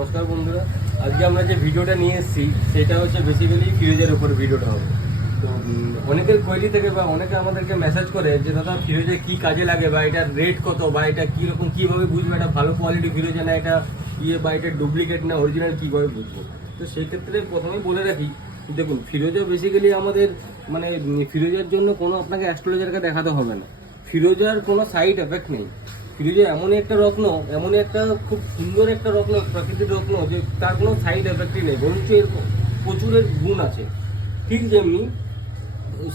নমস্কার বন্ধুরা, আজকে আমরা যে ভিডিওটা নিয়ে এসেছি সেটা হচ্ছে বেসিক্যালি ফ্রিজের উপর ভিডিওটা হবে। তো অনেকের কোয়েরি থেকে বা অনেকে আমাদেরকে মেসেজ করে যে দাদা ফ্রিজে কী কাজে লাগে বা এটার রেট কত বা এটা কীরকম কীভাবে বুঝবো এটা ভালো কোয়ালিটি ফ্রিজ না এটা বা এটা ডুপ্লিকেট না অরিজিনাল কীভাবে বুঝবো। তো সেই ক্ষেত্রে প্রথমেই বলে রাখি, দেখুন ফিরোজা বেসিক্যালি আমাদের মানে ফিরোজার জন্য কোনো আপনাকে অ্যাস্ট্রোলজারকে দেখাতে হবে না। ফিরোজার কোনো সাইড এফেক্ট নেই। ফিরোজা এমনই একটা রত্ন, এমনই একটা খুব সুন্দর একটা রত্ন, প্রাকৃতিক রত্ন যে তার কোনো সাইড এফেক্টই নেই, বরঞ্চ এর প্রচুরের গুণ আছে। ঠিক যেমনি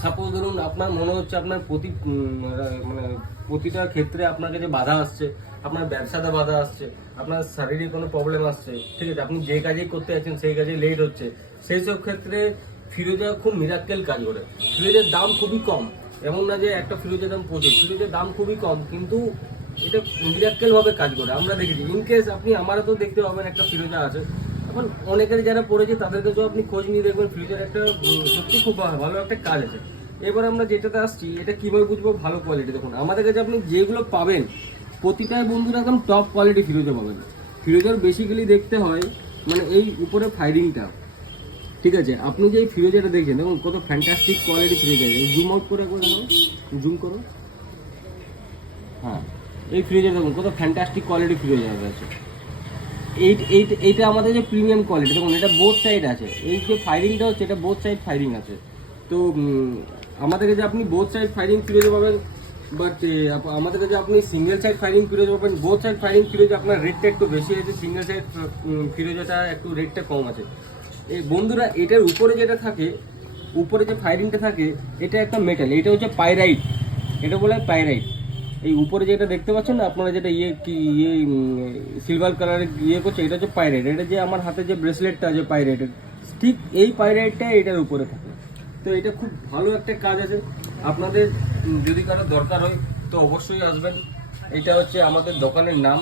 সাপোজ ধরুন আপনার মনে হচ্ছে আপনার মানে প্রতিটা ক্ষেত্রে আপনার কাছে বাধা আসছে, আপনার ব্যবসাতে বাধা আসছে, আপনার শারীরিক কোনো প্রবলেম আসছে, ঠিক আছে, আপনি যে কাজেই করতে যাচ্ছেন সেই কাজে লেট হচ্ছে, সেই সব ক্ষেত্রে ফিরোজা খুব মিরাক্কেল কাজ করে। ফিরোজার দাম খুবই কম, এমন না যে একটা ফিরোজের দাম প্রচুর, ফিরোজের দাম খুবই কম, কিন্তু এটা মিরাক্কেল ভাবে কাজ করে। আমরা দেখেছি, ইনকেস আপনি আমারও তো দেখতে পাবেন একটা ফিরোজা আছে, এখন অনেকের যারা পড়েছে তাদের কাছেও আপনি খোঁজ নিয়ে দেখবেন ফ্রিজের একটা সত্যি খুব ভালো একটা কাজ আছে। এবার আমরা যেটাতে আসছি, এটা কীভাবে বুঝবো ভালো কোয়ালিটি। দেখুন আমাদের কাছে আপনি যেগুলো পাবেন প্রতিটাই বন্ধুরা একদম টপ কোয়ালিটি ফিরোজা পাবেন। ফিরোজার বেসিক্যালি দেখতে হয় মানে এই উপরে ফায়ারিংটা, ঠিক আছে, আপনি যে এই ফিরোজাটা দেখছেন দেখুন কত ফ্যান্টাস্টিক কোয়ালিটি ফিরোজা। জুম আউট করে জুম করো, হ্যাঁ, এই ফিরোজা দেখুন কত ফ্যান্টাস্টিক কোয়ালিটি ফিরোজা আছে। এইটা আমাদের যে প্রিমিয়াম কোয়ালিটি, দেখুন এটা বোথ সাইড আছে, এই যে ফায়ারিংটা হচ্ছে এটা বোথ সাইড ফায়ারিং আছে। তো আমাদের কাছে আপনি বোথ সাইড ফায়ারিং ফিরোজা পাবেন, বাট আমাদের কাছে আপনি সিঙ্গেল সাইড ফায়ারিং ফিরোজা পাবেন। বোথ সাইড ফায়ারিং ফিরোজা আপনার রেটটা একটু বেশি আছে, সিঙ্গেল সাইড ফিরোজাটা একটু রেটটা কম আছে। এই বন্ধুরা এটার উপরে যেটা থাকে, উপরে যে ফায়ারিংটা থাকে এটা একটা মেটাল, এটা হচ্ছে পাইরাইট, এটা বলে পাইরাইট। এই উপরে যেটা দেখতে পাচ্ছেন না আপনারা, যেটা সিলভার কালারের করছে, এটা হচ্ছে পাইরাইট। এটা যে আমার হাতে যে ব্রেসলেটটা আছে পাইরাইটের, ঠিক এই পাইরাইটটা এটার উপরে থাকে। তো এটা খুব ভালো একটা কাজ আছে। আপনাদের যদি কারো দরকার হয় তো অবশ্যই আসবেন। এটা হচ্ছে আমাদের দোকানের নাম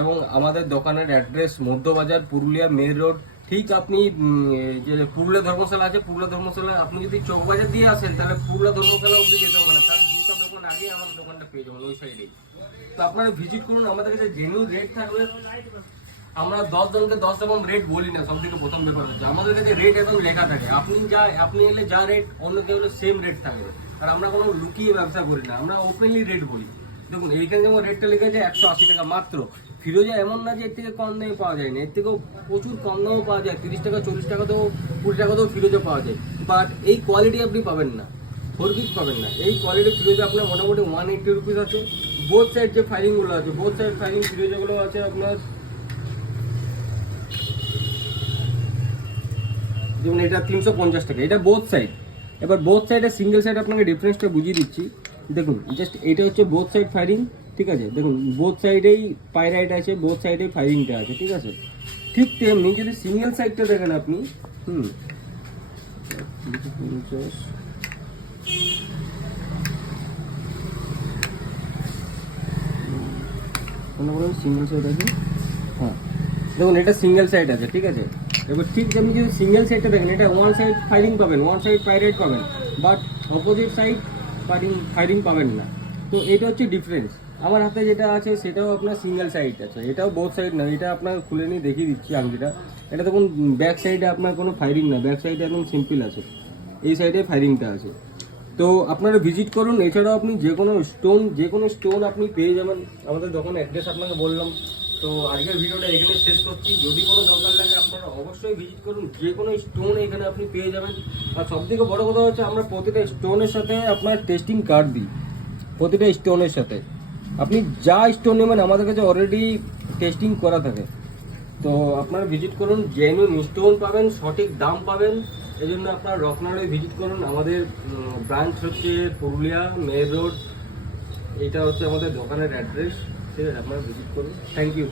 এবং আমাদের দোকানের address Madhyabazar, Purulia main road. ঠিক আপনি যে পুরুলিয়া ধর্মশালা আছে, পুরুলিয়া ধর্মশালা আপনি যদি চৌকবাজার দিয়ে আসেন তাহলে পুরুলিয়া ধর্মশালা অবধি যেতে হবে না, তার দুটো দোকান আগে আমার দোকানটা পেয়ে যাবেন ওই সাইডেই। তো আপনারা ভিজিট করুন, আমাদের কাছে জেনুইন রেট থাকবে। আমরা 10 জনকে 10 রকম রেট বলি না। সব থেকে প্রথম ব্যাপার হচ্ছে আমাদের কাছে রেট একদম লেখা থাকে। আপনি এলে যা রেট অন্য কেউ এলে সেম রেট থাকবে। আর আমরা কোনো লুকিয়ে ব্যবসা করি না, আমরা ওপেনলি রেট বলি। দেখুন এইখানে যেমন রেটটা লেখা আছে 180 টাকা মাত্র। ফিরোজা এমন না যে এর থেকে কম দামে পাওয়া যায় না, এর থেকেও প্রচুর কম দামেও পাওয়া যায়। 30 টাকা 40 টাকাতেও 20 টাকাতেও ফিরোজা পাওয়া যায়, বাট এই কোয়ালিটি আপনি পাবেন না, ফোরকিট পাবেন না। এই কোয়ালিটি ফিরোজা আপনার মোটামুটি 180 রুপিস আছে। বোথ সাইড যে ফায়ারিংগুলো আছে, বোথ সাইড ফায়ারিং ফিরোজাগুলো আছে আপনার, যেমন এটা 350 টাকা, এটা বোথ সাইড। এবার বোথ সাইডের সিঙ্গেল সাইড আপনাকে ডিফারেন্সটা বুঝিয়ে দিচ্ছি। দেখুন জাস্ট এটা হচ্ছে বোথ সাইড ফায়ারিং, ঠিক আছে, দেখুন বোথ সাইডেই পাইরাইট আছে, বোথ সাইডেই ফায়ারিংটা আছে, ঠিক আছে। ঠিক তেমনি যদি সিঙ্গেল সাইডটা দেখেন আপনি, সিঙ্গেল সাইড আছে, হ্যাঁ দেখুন এটা সিঙ্গেল সাইড আছে, ঠিক আছে। এবার ঠিক আপনি যদি সিঙ্গেল সাইডটা দেখেন, এটা ওয়ান সাইড ফায়ারিং পাবেন, ওয়ান সাইড পাইরাইট পাবেন, বাট অপোজিট সাইড ফায়ারিং পাবেন না। তো এটা হচ্ছে ডিফারেন্স। আমার হাতে যেটা আছে সেটাও আপনার সিঙ্গেল সাইড আছে, এটাও বোথ সাইড না। এটা আপনার খুলে নিয়ে দেখিয়ে দিচ্ছি আংটিটা। এটা দেখুন ব্যাক সাইডে আপনার কোনো ফায়ারিং না, ব্যাক সাইডে একদম সিম্পল আছে, এই সাইডে ফায়ারিংটা আছে। তো আপনারা ভিজিট করুন। এছাড়াও আপনি যে কোনো স্টোন আপনি পেয়ে যাবেন। আমাদের দোকানের অ্যাড্রেস আপনাকে বললাম। তো আজকের ভিডিওটা এখানে শেষ করছি। যদি কোনো দরকার লাগে আপনারা অবশ্যই ভিজিট করুন, যে কোনো স্টোন এখানে আপনি পেয়ে যাবেন। আর সবথেকে বড় কথা হচ্ছে আমরা প্রতিটা স্টোনের সাথে আপনার টেস্টিং কার্ড দিই। প্রতিটা স্টোনের সাথে আপনি যা স্টোন নেবেন আমাদের কাছে অলরেডি টেস্টিং করা থাকে। তো আপনারা ভিজিট করুন, জেনুইন স্টোন পাবেন, সঠিক দাম পাবেন। এই জন্য আপনারা রকনারে ভিজিট করুন। আমাদের ব্রাঞ্চ হচ্ছে পুরুলিয়া মেন রোড, এটা হচ্ছে আমাদের দোকানের অ্যাড্রেস, ঠিক আছে, আপনারা ভিজিট করুন। Thank you.